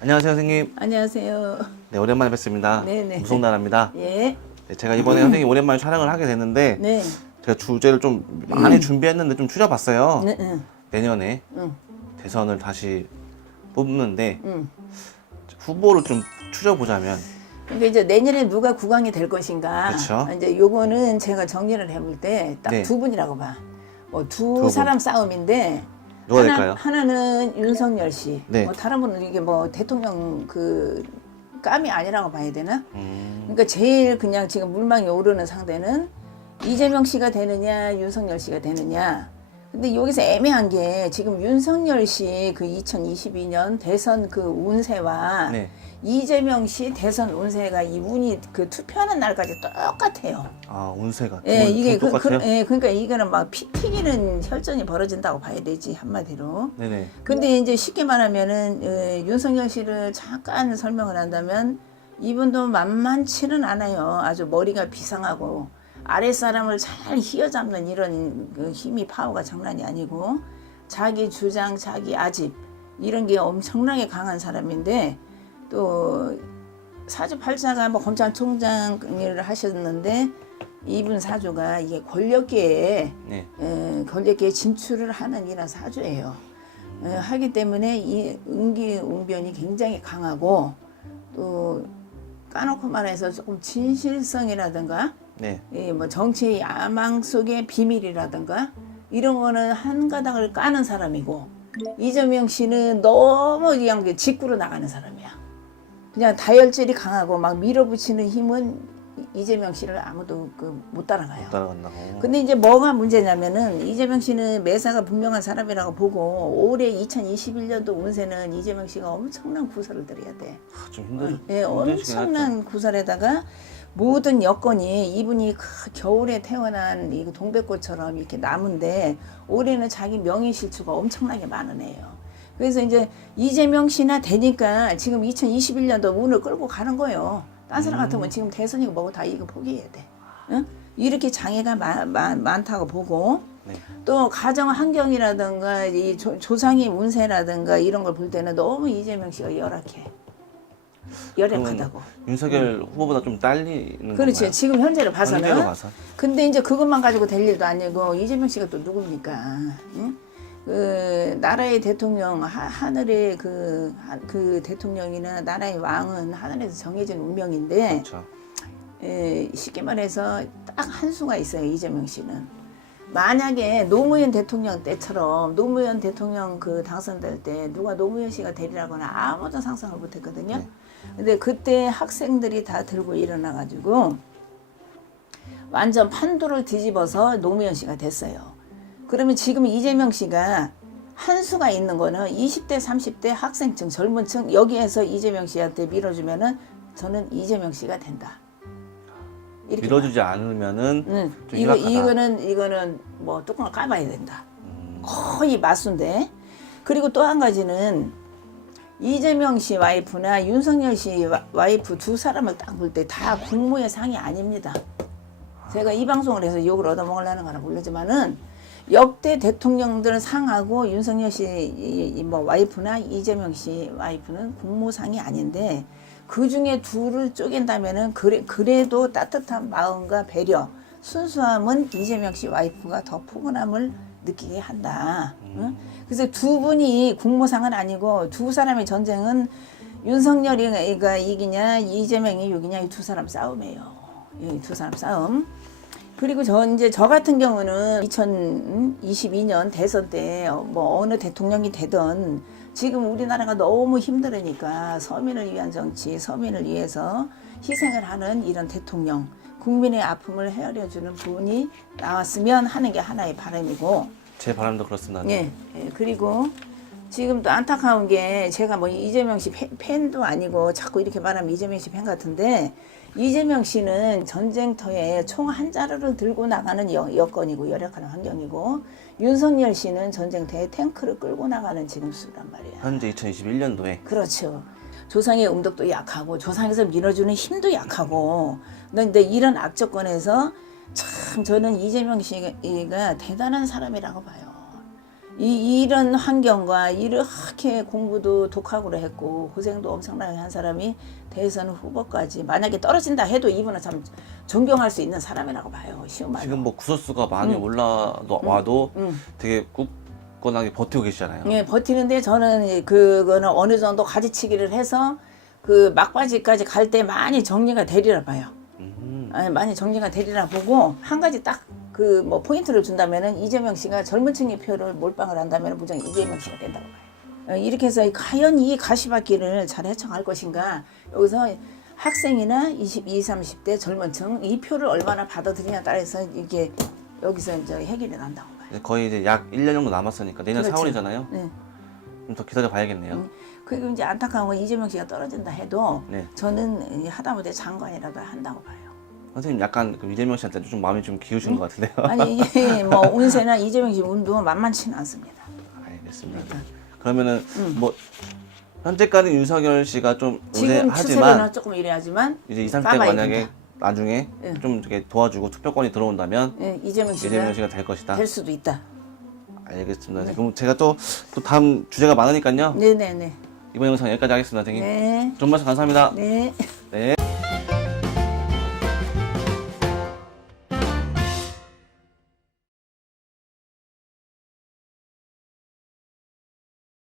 안녕하세요, 선생님. 안녕하세요. 네, 오랜만에 뵙습니다. 네네. 무송나라입니다. 예. 네, 제가 이번에 선생님 오랜만에 촬영을 하게 됐는데, 네. 제가 주제를 좀 많이 준비했는데 좀 줄여봤어요. 네. 응. 내년에 응. 대선을 다시 뽑는데, 응. 후보를 좀 추려보자면, 그러니까 이제 내년에 누가 국왕이 될 것인가. 그쵸. 이제 요거는 제가 정리를 해볼 때 딱 네. 두 분이라고 봐. 뭐 두 두 분. 사람 싸움인데. 누가 될까요? 하나는 윤석열 씨. 네. 뭐 다른 분은 이게 뭐 대통령 그 감이 아니라고 봐야 되나? 그러니까 제일 그냥 지금 물망이 오르는 상대는 이재명 씨가 되느냐, 윤석열 씨가 되느냐. 근데 여기서 애매한 게 지금 윤석열 씨 그 2022년 대선 그 운세와 네. 이재명 씨 대선 운세가 이 운이 그 투표하는 날까지 똑같아요. 아, 운세가. 예, 두 이게 분 똑같아요? 예, 그러니까 이거는 막 피 튀기는 혈전이 벌어진다고 봐야 되지 한마디로. 네네. 근데 이제 쉽게 말하면은 윤석열 씨를 잠깐 설명을 한다면 이분도 만만치는 않아요. 아주 머리가 비상하고 아랫사람을 잘 휘어잡는 이런 그 힘이 파워가 장난이 아니고 자기 주장, 자기 아집 이런 게 엄청나게 강한 사람인데 또 사주팔자가 뭐 검찰총장 일을 하셨는데 이분 사주가 이게 권력계에 네. 권력계에 진출을 하는 이런 사주예요. 하기 때문에 이 응기응변이 굉장히 강하고 또 까놓고 말해서 조금 진실성이라든가 네. 뭐 정치의 야망 속의 비밀이라든가 이런 거는 한 가닥을 까는 사람이고 이재명 씨는 너무 그냥 직구로 나가는 사람이야. 그냥 다혈질이 강하고 막 밀어붙이는 힘은 이재명 씨를 아무도 못 따라가요. 못 따라간다고. 근데 이제 뭐가 문제냐면은 이재명 씨는 매사가 분명한 사람이라고 보고 올해 2021년도 운세는 이재명 씨가 엄청난 구설을 드려야 돼. 아, 좀 힘들죠. 예, 엄청난 구설에다가 모든 여건이 이분이 겨울에 태어난 이 동백꽃처럼 이렇게 나무인데 올해는 자기 명예 실추가 엄청나게 많은 애예요. 그래서 이제 이재명 씨나 되니까 지금 2021년도 운을 끌고 가는 거예요. 딴 사람 같으면 지금 대선이고 뭐고 다 이거 포기해야 돼. 응? 이렇게 장애가 많다고 보고 네. 또 가정 환경이라든가 이 조상의 운세라든가 이런 걸 볼 때는 너무 이재명 씨가 열악하다고. 윤석열 후보보다 좀 딸리는 그렇지. 건가요? 지금 현재로 봐서는. 현재로 봐서. 근데 이제 그것만 가지고 될 일도 아니고 이재명 씨가 또 누굽니까? 응? 그 나라의 대통령 하늘의 그 대통령이나 나라의 왕은 하늘에서 정해진 운명인데 그렇죠. 쉽게 말해서 딱 한 수가 있어요. 이재명 씨는 만약에 노무현 대통령 때처럼 노무현 대통령 그 당선될 때 누가 노무현 씨가 되리라고는 아무도 상상을 못했거든요. 네. 근데 그때 학생들이 다 들고 일어나 가지고 완전 판도를 뒤집어서 노무현 씨가 됐어요. 그러면 지금 이재명 씨가 한 수가 있는 거는 20대, 30대 학생층, 젊은 층 여기에서 이재명 씨한테 밀어주면은 저는 이재명 씨가 된다. 이렇게 밀어주지 않으면은 좀 이거는 뭐 뚜껑을 까봐야 된다. 거의 맞수인데. 그리고 또 한 가지는 이재명 씨 와이프나 윤석열 씨 와이프 두 사람을 딱 볼 때 다 국무의 상이 아닙니다. 제가 이 방송을 해서 욕을 얻어먹으려는 거는 모르지만은 역대 대통령들 상하고 윤석열 씨 뭐 와이프나 이재명 씨 와이프는 국무상이 아닌데 그 중에 둘을 쪼갠다면은 그래도 따뜻한 마음과 배려, 순수함은 이재명 씨 와이프가 더 포근함을 느끼게 한다. 응? 그래서 두 분이 국무상은 아니고 두 사람의 전쟁은 윤석열이가 이기냐 이재명이 이기냐 이 두 사람 싸움이에요. 이 두 사람 싸움. 그리고 저 같은 경우는 2022년 대선 때 뭐 어느 대통령이 되든 지금 우리나라가 너무 힘들으니까 서민을 위한 정치, 서민을 위해서 희생을 하는 이런 대통령, 국민의 아픔을 헤아려주는 분이 나왔으면 하는 게 하나의 바람이고. 제 바람도 그렇습니다. 예. 그리고 지금 또 안타까운 게 제가 뭐 이재명 씨 팬도 아니고 자꾸 이렇게 말하면 이재명 씨 팬 같은데 이재명 씨는 전쟁터에 총 한 자루를 들고 나가는 여건이고 열악한 환경이고 윤석열 씨는 전쟁터에 탱크를 끌고 나가는 지금 수란 말이야. 현재 2021년도에 그렇죠. 조상의 음덕도 약하고 조상에서 밀어주는 힘도 약하고 근데 이런 악조건에서 참 저는 이재명 씨가 대단한 사람이라고 봐요. 이런 환경과 이렇게 공부도 독학으로 했고 고생도 엄청나게 한 사람이 대선 후보까지 만약에 떨어진다 해도 이분은 참 존경할 수 있는 사람이라고 봐요. 쉬운 말로. 지금 뭐 구설수가 많이 올라와도 되게 굳건하게 버티고 계시잖아요. 예, 버티는데 저는 그거는 어느 정도 가지치기를 해서 그 막바지까지 갈 때 많이 정리가 되리라 봐요. 많이 정리가 되리라 보고 한 가지 딱 그 뭐 포인트를 준다면은 이재명 씨가 젊은 층의 표를 몰빵을 한다면 무조건 이재명 씨가 된다고 봐요. 이렇게 해서 과연 이 가시밭길을 잘 헤쳐갈 것인가 여기서 학생이나 22, 30대 젊은 층 이 표를 얼마나 받아들이냐에 따라서 이게 여기서 이제 해결이 난다고 봐요. 이제 거의 이제 약 1년 정도 남았으니까 내년 그렇지. 4월이잖아요. 네. 좀 더 기다려 봐야겠네요. 그리고 이제 안타까운 건 이재명 씨가 떨어진다 해도 네. 저는 이 하다못해 장관이라도 한다고 봐요. 선생님 약간 그 이재명 씨한테 좀 마음이 좀 기우신 것 같은데요. 아니 이게 뭐 운세나 이재명 씨 운도 만만치는 않습니다. 알겠습니다. 그러면은 뭐 현재까지 윤석열 씨가 좀 지금 우세하지만 추세로는 조금 이래야지만 이제 20, 30대가 까봐야 만약에 된다. 나중에 예. 좀 이렇게 도와주고 투표권이 들어온다면 예, 이재명 이재명 씨가 씨가 될 것이다. 될 수도 있다. 알겠습니다. 그럼 제가 또 다음 주제가 많으니까요. 네네네. 이번 영상 여기까지 하겠습니다, 선생님. 네. 좋은 말씀 감사합니다. 네. 네.